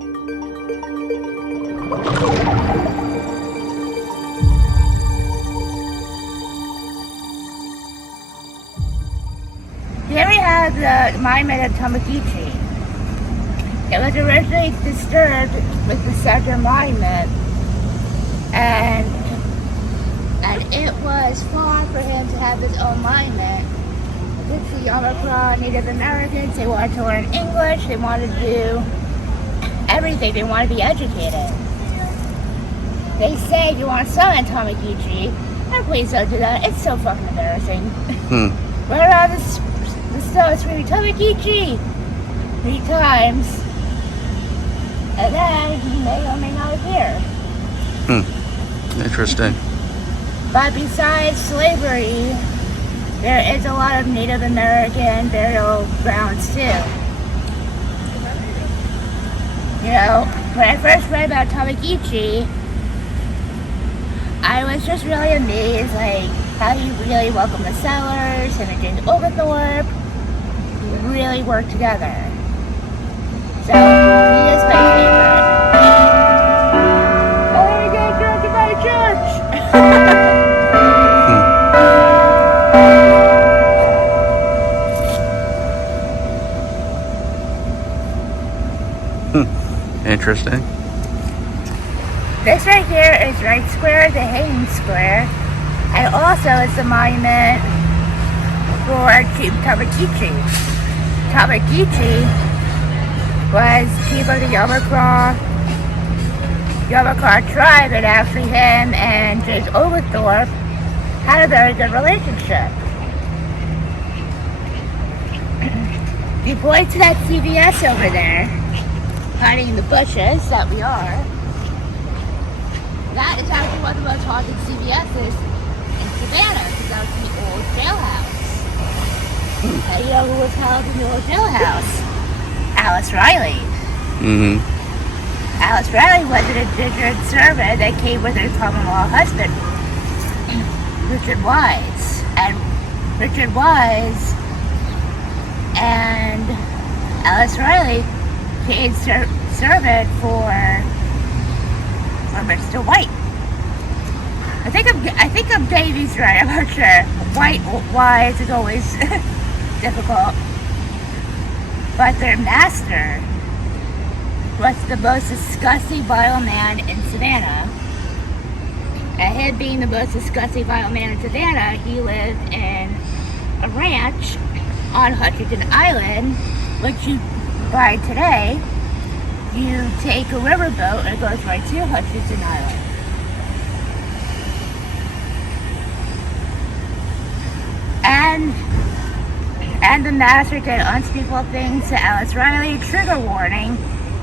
Here we have the monument of Tamagichi. It was originally disturbed with the center monument, and it was far for him to have his own monument. It's the Yamaka Native Americans. They wanted to learn English. They wanted to do everything. They wanted to be educated. They say if you want to sell in Tamagichi, and please don't do that. It's so fucking embarrassing. Right around the snow, screaming Tamagichi 3 times, and then you may or may not appear. Interesting. But besides slavery, there is a lot of Native American burial grounds too. You know, when I first read about Tamagichi, I was just really amazed, like, how you really welcome the settlers and the James Oglethorpe really work together. So, he is my favorite. Oh, there we go, drunk at my church! Interesting. This right here is Wright Square, the hanging square, and also it's the monument for Chief Tamagichi. Tamagichi was chief of the Yamaka tribe, and actually him and James Oglethorpe had a very good relationship. You point to that CVS over there, hiding in the bushes that we are. That is actually one of the most haunted CVS's in Savannah, because that was the old jailhouse. And you know who was held in the old jailhouse? Alice Riley. Alice Riley was an indigent servant that came with her common-law husband, Richard Wise. And Richard Wise and Alice Riley paid servant for Mr. White. I think I'm getting these right. I'm not sure. Wise is always difficult. But their master was the most disgusting, vile man in Savannah. And him being the most disgusting, vile man in Savannah, he lived in a ranch on Hutchinson Island, which you buy today. You take a riverboat and it goes right to Hutchinson Island. And the master did unspeakable things to Alice Riley. Trigger warning.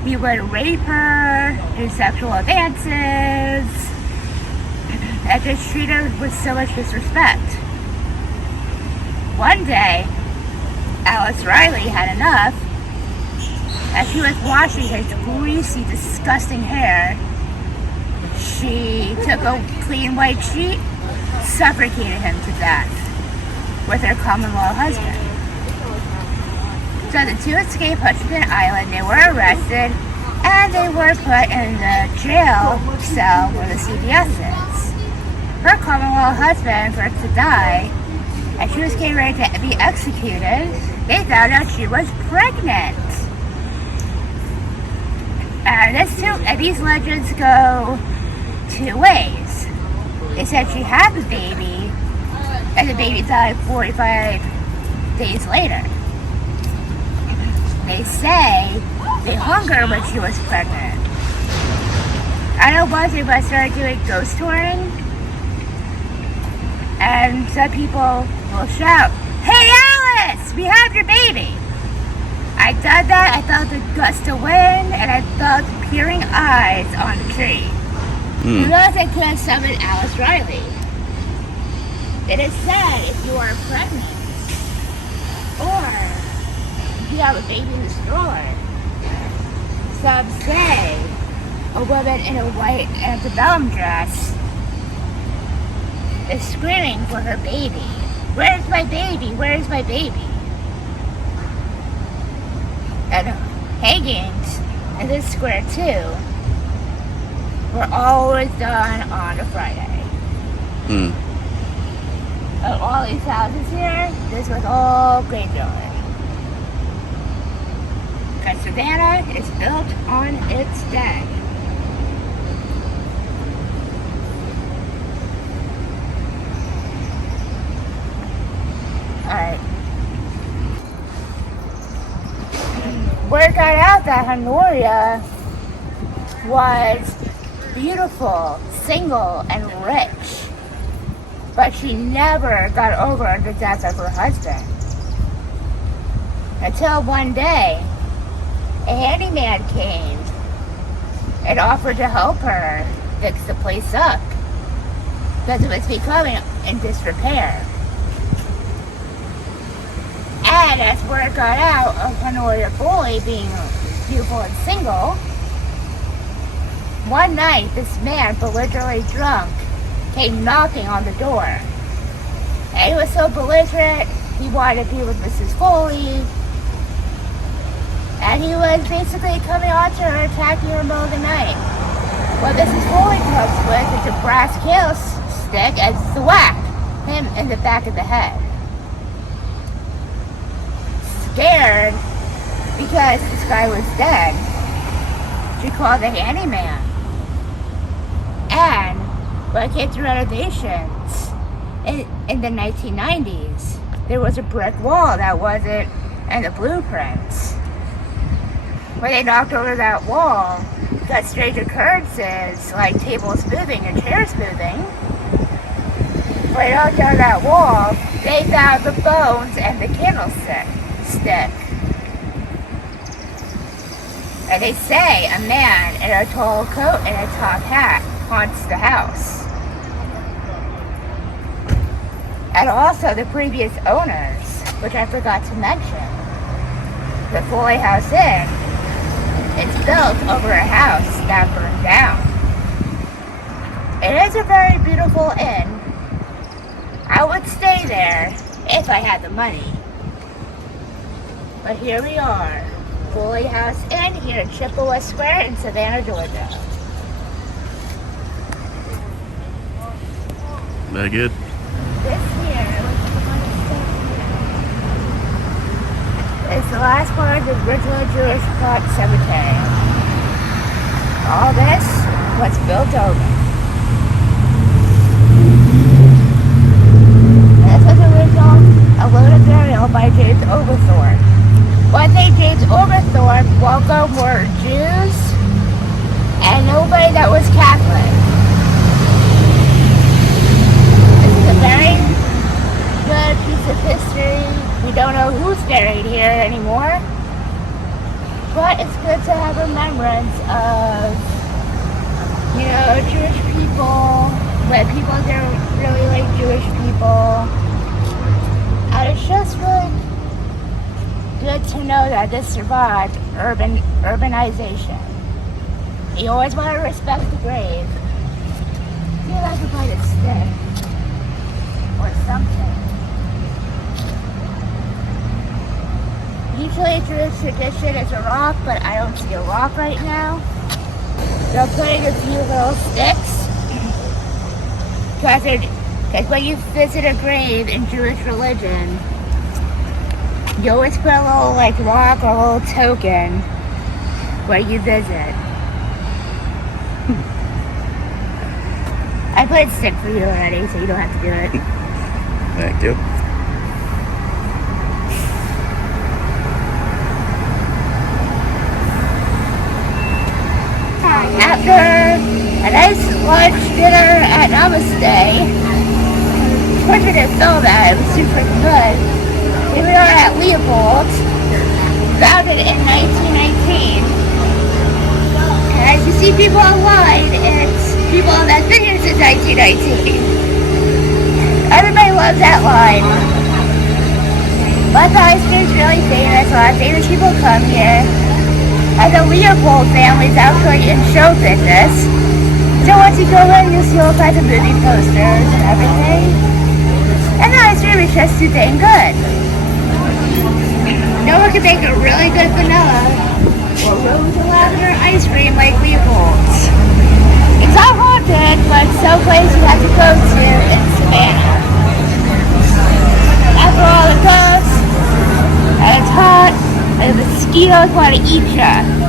He would rape her, do sexual advances, and just treat her with so much disrespect. One day, Alice Riley had enough. As she was washing his greasy, disgusting hair, she took a clean white sheet, suffocated him to death with her common-law husband. So the two escaped Hutchinson Island. They were arrested, and they were put in the jail cell where the CVS is. Her common-law husband was to die, and she was getting ready to be executed. They found out she was pregnant. And these legends go 2 ways. They said she had the baby, and the baby died 45 days later. They say they hung her when she was pregnant. I know once we started doing ghost touring, and some people will shout, "Hey Alice, we have your baby!" I did that, I felt a gust of wind, and I felt peering eyes on the tree. You notice I could have summoned Alice Riley. It is said if you are pregnant, or you have a baby in the stroller, some say a woman in a white antebellum dress is screaming for her baby. Where's my baby? Where's my baby? And hangings and this square too, were always done on a Friday. Of all these houses here, this was all graveyard. Because Savannah is built on its dead. Alright. Word got out that Honoria was beautiful, single, and rich. But she never got over the death of her husband. Until one day, a handyman came and offered to help her fix the place up because it was becoming in disrepair. And as word got out of Honoria Foley being beautiful and single, one night this man, belligerently drunk, came knocking on the door. And he was so belligerent, he wanted to be with Mrs. Foley. And he was basically coming on to her, attacking her in the middle of the night. What Mrs. Foley comes with is a brass candlestick and thwack him in the back of the head. Scared because this guy was dead, she called the handyman. And when it came to renovations in the 1990s, there was a brick wall that wasn't in the blueprints. When they knocked over that wall, got strange occurrences like tables moving and chairs moving. When they knocked over that wall, they found the bones and the candlestick. And they say a man in a tall coat and a top hat haunts the house. And also the previous owners, which I forgot to mention. The Foley House Inn, it's built over a house that burned down. It is a very beautiful inn. I would stay there if I had the money. But here we are, Foley House Inn here in Chippewa Square in Savannah, Georgia. That good? This here, is the last part of the original Jewish plot cemetery. All this was built over. This was original, a loaded burial by James Overthorpe. One thing James Overthorpe welcomed were Jews and nobody that was Catholic. This is a very good piece of history. We don't know who's buried here anymore, but it's good to have remembrance of, Jewish people, but people that are really like Jewish people. And it's just really good to know that this survived urbanization. You always want to respect the grave. You have to find a stick or something. Usually Jewish tradition is a rock, but I don't see a rock right now. So I'm putting a few little sticks. Because when you visit a grave in Jewish religion, you always put a little rock or a little token where you visit. I put a stick for you already, so you don't have to do it. Thank you. After a nice lunch dinner at Namaste, of course we didn't film that, it was super good. Here we are at Leopolds, founded in 1919. And as you see people online, it's people that have been here since 1919. Everybody loves that line. But the ice cream is really famous, a lot of famous people come here. And the Leopold family is actually in show business. So once you go in, you'll see all kinds of movie posters and everything. And the ice cream is just too dang good. No one can make a really good vanilla or rose and lavender ice cream like Leopolds. It's not haunted, but someplace you have to go to in Savannah. After all the ghosts, and it's hot, and the mosquitoes want to eat ya.